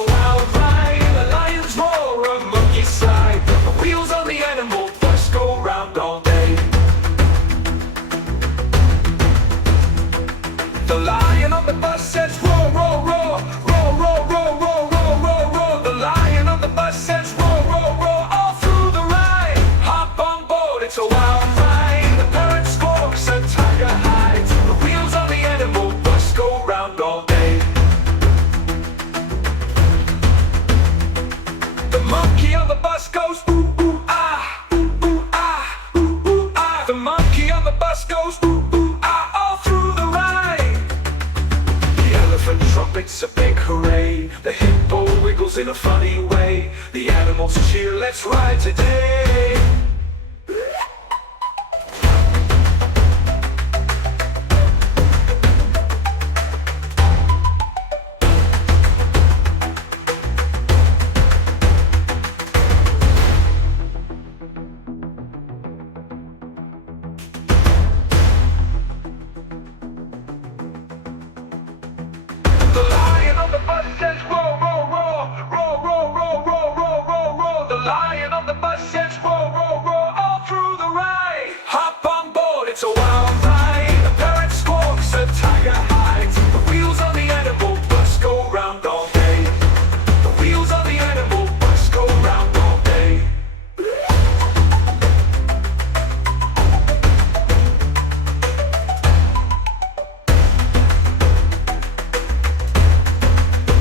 a wild ride. The lions roar, a monkey slide. The wheels on the animal bus go round all day. The lion on the bus says roar, roar, roar, roar, roar, roar, roar, roar, roar, roar. The lion on the bus says roar, roar, roar, all through the ride. Hop on board, it's a wild ride. The parrot squawks, a tiger hides. The wheels on the animal bus go round all day. The monkey on the bus goes ooh, ooh, ah, ooh, ooh, ah, ooh, ooh, ah. The monkey on the bus goes ooh, ooh, ah, all through the ride. The elephant trumpets a big hooray. The hippo wiggles in a funny way. The animals cheer, let's ride today. The lion on the bus says roar, roar, roar, roar, roar, roar, roar, roar, roar, roar. The lion on the bus says roar, roar, roar, all through the ride. Hop on board, it's a wild ride. The parrot squawks, a tiger hides. The wheels on the animal bus go round all day. The wheels on the animal bus go round all day.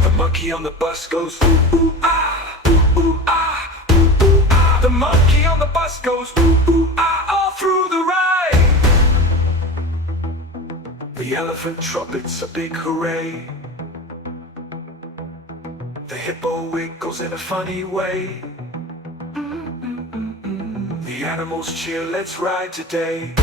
The monkey on the bus goes ooh, ooh, ah, ooh, ooh, ah, ooh, ooh, ah. The monkey on the bus goes ooh, ooh, ah, all through the ride. The elephant trumpets a big hooray. The hippo wiggles in a funny way. The animals cheer, let's ride today.